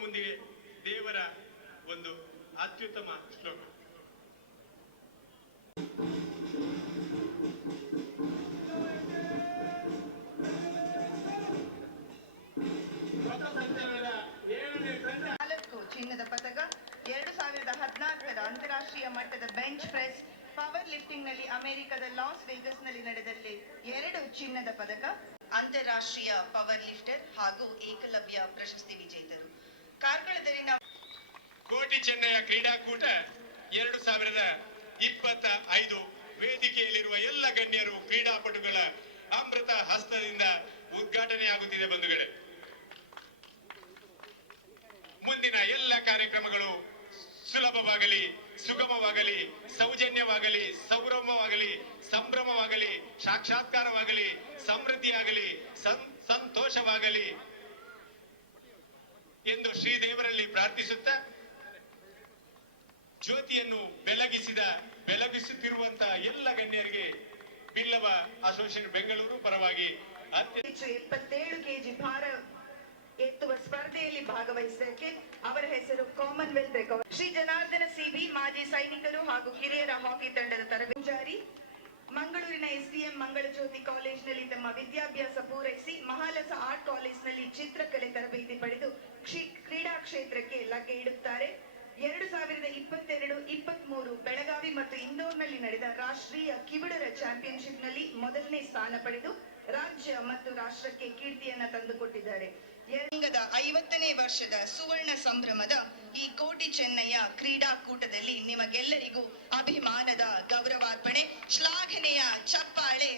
ಮುಂದೆ ದೇವರ ಒಂದು ಅತ್ಯುತ್ತಮ ಶ್ಲೋಕ. ಚಿನ್ನದ ಪದಕ, 2014ರ ಅಂತಾರಾಷ್ಟ್ರೀಯ ಮಟ್ಟದ ಬೆಂಚ್ ಪ್ರೆಸ್ ಪವರ್ ಲಿಫ್ಟಿಂಗ್ ನಲ್ಲಿ ಅಮೆರಿಕದ ಲಾಸ್ ವೇಗಸ್ ನಲ್ಲಿ ನಡೆದಲ್ಲಿ 2 ಚಿನ್ನದ ಪದಕ, ಅಂತಾರಾಷ್ಟ್ರೀಯ ಪವರ್ ಲಿಫ್ಟರ್ ಹಾಗೂ ಏಕಲವ್ಯ ಪ್ರಶಸ್ತಿ ವಿಜೇತರು. ಕಾರ್ಕಳದಲ್ಲಿನ ಕೋಟಿ ಚೆನ್ನಯ ಕ್ರೀಡಾಕೂಟ 2025 ವೇದಿಕೆಯಲ್ಲಿರುವ ಎಲ್ಲ ಗಣ್ಯರು ಕ್ರೀಡಾಪಟುಗಳ ಅಮೃತ ಹಸ್ತದಿಂದ ಉದ್ಘಾಟನೆಯಾಗುತ್ತಿದೆ. ಬಂಧುಗಳೇ, ಮುಂದಿನ ಎಲ್ಲ ಕಾರ್ಯಕ್ರಮಗಳು ಸುಲಭವಾಗಲಿ, ಸುಗಮವಾಗಲಿ, ಸೌಜನ್ಯವಾಗಲಿ, ಸೌರಭವಾಗಲಿ, ಸಂಭ್ರಮವಾಗಲಿ, ಸಾಕ್ಷಾತ್ಕಾರವಾಗಲಿ, ಸಮೃದ್ಧಿಯಾಗಲಿ, ಸಂತೋಷವಾಗಲಿ ಎಂದು ಶ್ರೀದೇವರಲ್ಲಿ ಪ್ರಾರ್ಥಿಸುತ್ತಾ, ಜ್ಯೋತಿಯನ್ನು ಬೆಳಗಿಸುತ್ತಿರುವಂತಹ ಎಲ್ಲ ಗಣ್ಯರಿಗೆ ಬಿಲ್ಲವ ಅಸೋಸಿಯೇಷನ್ ಬೆಂಗಳೂರು ಪರವಾಗಿ 77 ಕೆಜಿ ಭಾರ ಎತ್ತುವ ಸ್ಪರ್ಧೆಯಲ್ಲಿ ಭಾಗವಹಿಸಕ್ಕೆ ಅವರ ಹೆಸರು Commonwealth record. Shri Janardhana C B ಮಾಜಿ ಸೈನಿಕರು ಹಾಗೂ ಕಿರಿಯರ ಹಾಕಿ ತಂಡದ ತರಬೇತಿ. ಮಂಗಳೂರಿನ ಎಸ್ಡಿಎಂ ಮಂಗಳಜ್ಯೋತಿ ಕಾಲೇಜಿನಲ್ಲಿ ತಮ್ಮ ವಿದ್ಯಾಭ್ಯಾಸ ಪೂರೈಸಿ ಮಹಾಲಸ ಆರ್ಟ್ ಕಾಲೇಜಿನಲ್ಲಿ ಚಿತ್ರಕಲೆ ತರಬೇತಿ ಪಡೆದು ಕ್ರೀಡಾ ಕ್ಷೇತ್ರಕ್ಕೆ ಲಗ್ಗೆ ಇಡುತ್ತಾರೆ. 2022-23 ಬೆಳಗಾವಿ ಮತ್ತು ಇಂದೋರ್ನಲ್ಲಿ ನಡೆದ ರಾಷ್ಟ್ರೀಯ ಕಿವುಡರ ಚಾಂಪಿಯನ್ಶಿಪ್ ನಲ್ಲಿ ಮೊದಲನೇ ಸ್ಥಾನ ಪಡೆದು ರಾಜ್ಯ ಮತ್ತು ರಾಷ್ಟ್ರಕ್ಕೆ ಕೀರ್ತಿಯನ್ನ ತಂದುಕೊಟ್ಟಿದ್ದಾರೆ. 50ನೇ ವರ್ಷದ ಸುವರ್ಣ ಸಂಭ್ರಮದ ಈ ಕೋಟಿ ಚೆನ್ನಯ್ಯ ಕ್ರೀಡಾಕೂಟದಲ್ಲಿ ನಿಮಗೆಲ್ಲರಿಗೂ ಅಭಿಮಾನದ ಗೌರವಾರ್ಪಣೆ, ಶ್ಲಾಘನೆಯ ಚಪ್ಪಾಳೆ.